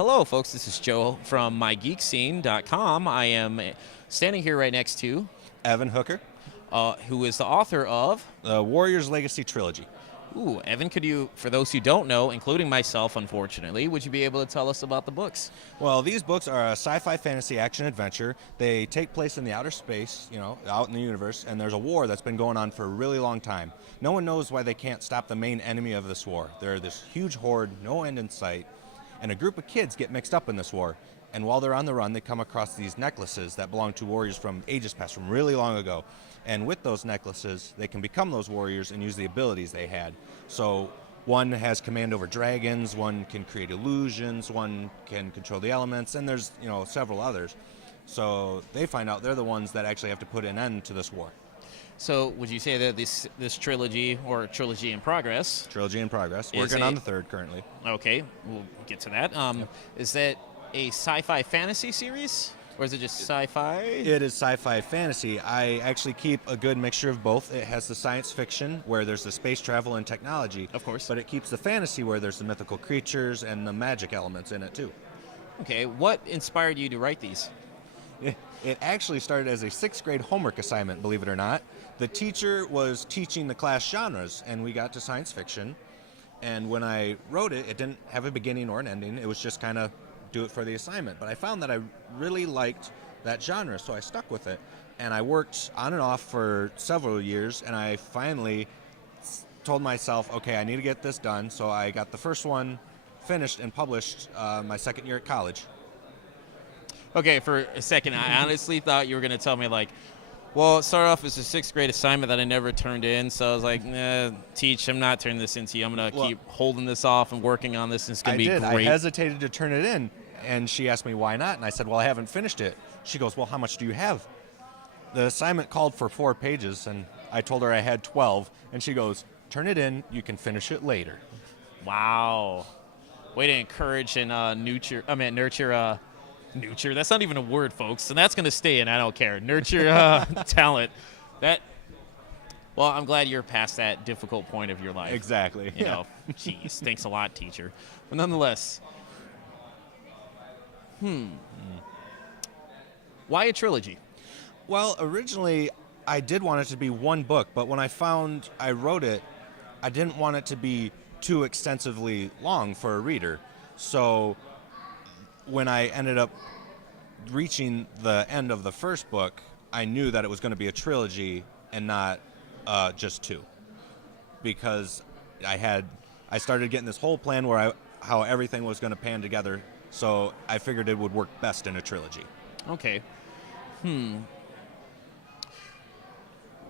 Hello, folks. This is Joe from mygeekscene.com. I am standing here right next to Evan Heuker, who is the author of the Warriors Legacy trilogy. Ooh, Evan, could you, for those who don't know, including myself, unfortunately, would you be able to tell us about the books? Well, these books are a sci-fi fantasy action adventure. They take place in the outer space, out in the universe, and there's a war that's been going on for a really long time. No one knows why they can't stop the main enemy of this war. They're this huge horde, no end in sight, and a group of kids get mixed up in this war. And while they're on the run, they come across these necklaces that belong to warriors from ages past, from really long ago. And with those necklaces, they can become those warriors and use the abilities they had. So one has command over dragons, one can create illusions, one can control the elements, and there's several others. So they find out they're the ones that actually have to put an end to this war. So would you say that this trilogy, or trilogy in progress... Trilogy in progress. Working on the third currently. Okay, we'll get to that. Is that a sci-fi fantasy series? Or is it just sci-fi? It is sci-fi fantasy. I actually keep a good mixture of both. It has the science fiction, where there's the space travel and technology. Of course. But it keeps the fantasy, where there's the mythical creatures and the magic elements in it, too. Okay, what inspired you to write these? It actually started as a 6th grade homework assignment, believe it or not. The teacher was teaching the class genres, and we got to science fiction. And when I wrote it, it didn't have a beginning or an ending. It was just kind of do it for the assignment. But I found that I really liked that genre, so I stuck with it. And I worked on and off for several years, and I finally told myself, okay, I need to get this done. So I got the first one finished and published my second year at college. Okay, for a second, I honestly thought you were going to tell me, well, it started off as a 6th grade assignment that I never turned in, so I was like, Teach, I'm not turning this into you. I'm going to keep holding this off and working on this, and it's going to be great. I hesitated to turn it in, and she asked me why not, and I said, well, I haven't finished it. She goes, well, how much do you have? The assignment called for 4 pages, and I told her I had 12, and she goes, turn it in, you can finish it later. Wow. Way to encourage and nurture, that's not even a word, folks, and that's going to stay in, I don't care. Nurture talent. Well, I'm glad you're past that difficult point of your life. Exactly. Geez, thanks a lot, teacher. But nonetheless, why a trilogy? Well, originally, I did want it to be one book, but when I found I wrote it, I didn't want it to be too extensively long for a reader. So when I ended up reaching the end of the first book, I knew that it was going to be a trilogy and not just 2, because I started getting this whole plan where how everything was going to pan together. So I figured it would work best in a trilogy. Okay.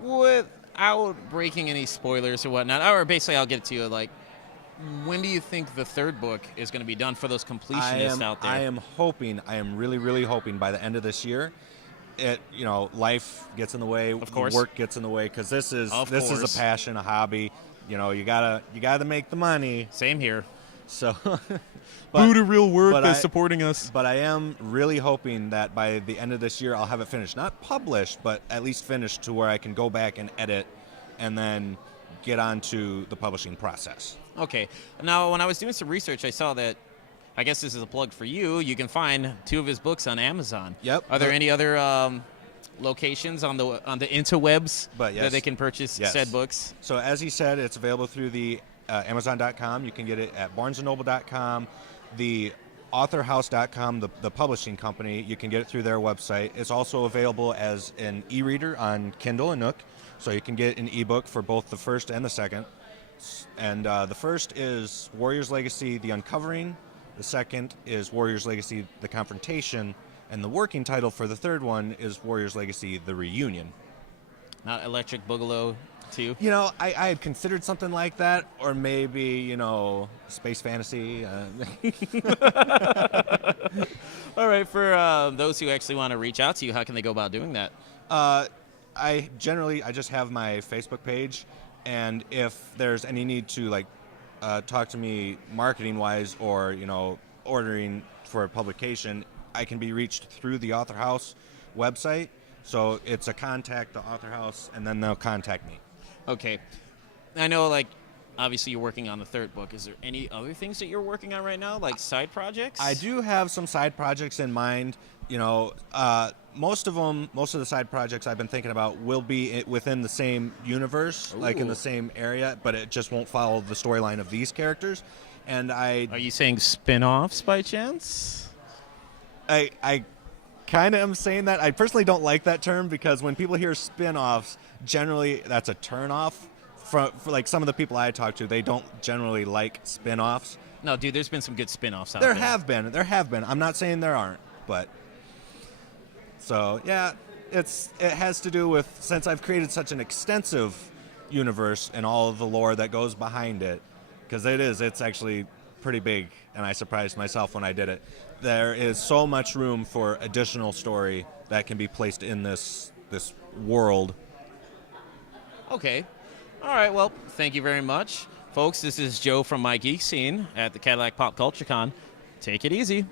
Without breaking any spoilers or whatnot, or basically I'll get it to you, when do you think the third book is going to be done for those completionists out there? I am really, really hoping by the end of this year. Life gets in the way, of course. Work gets in the way, because this is a passion, a hobby. You gotta make the money. Same here. So, Boo to real work is supporting us. But I am really hoping that by the end of this year, I'll have it finished, not published, but at least finished to where I can go back and edit, and then get on to the publishing process. Okay. Now, when I was doing some research, I saw that, I guess this is a plug for you, you can find 2 of his books on Amazon. Yep. Are there any other locations on the interwebs that they can purchase said books? So as he said, it's available through the Amazon.com. You can get it at BarnesandNoble.com. The AuthorHouse.com, the publishing company, you can get it through their website. It's also available as an e-reader on Kindle and Nook, so you can get an ebook for both the first and the second. And the first is Warriors Legacy, The Uncovering. The second is Warriors Legacy, The Confrontation. And the working title for the third one is Warriors Legacy, The Reunion. Not Electric Boogaloo 2? I had considered something like that, or maybe, space fantasy. All right, for those who actually want to reach out to you, how can they go about doing that? I just have my Facebook page, and if there's any need to talk to me marketing-wise or ordering for a publication, I can be reached through the Author House website. So it's a contact the Author House, and then they'll contact me. Okay. I know, obviously you're working on the third book. Is there any other things that you're working on right now, like side projects? I do have some side projects in mind. Most of the side projects I've been thinking about will be within the same universe, like in the same area, but it just won't follow the storyline of these characters. And Are you saying spin-offs by chance? I kind of am saying that. I personally don't like that term because when people hear spin-offs, generally that's a turn-off. For like some of the people I talk to, they don't generally like spin-offs. No, dude, there's been some good spin-offs out there. There have been. I'm not saying there aren't, but so yeah, it has to do with, since I've created such an extensive universe and all of the lore that goes behind it, because it's actually pretty big, and I surprised myself when I did it. There is so much room for additional story that can be placed in this world. Okay. All right, well, thank you very much. Folks, this is Joe from My Geek Scene at the Cadillac Pop Culture Con. Take it easy.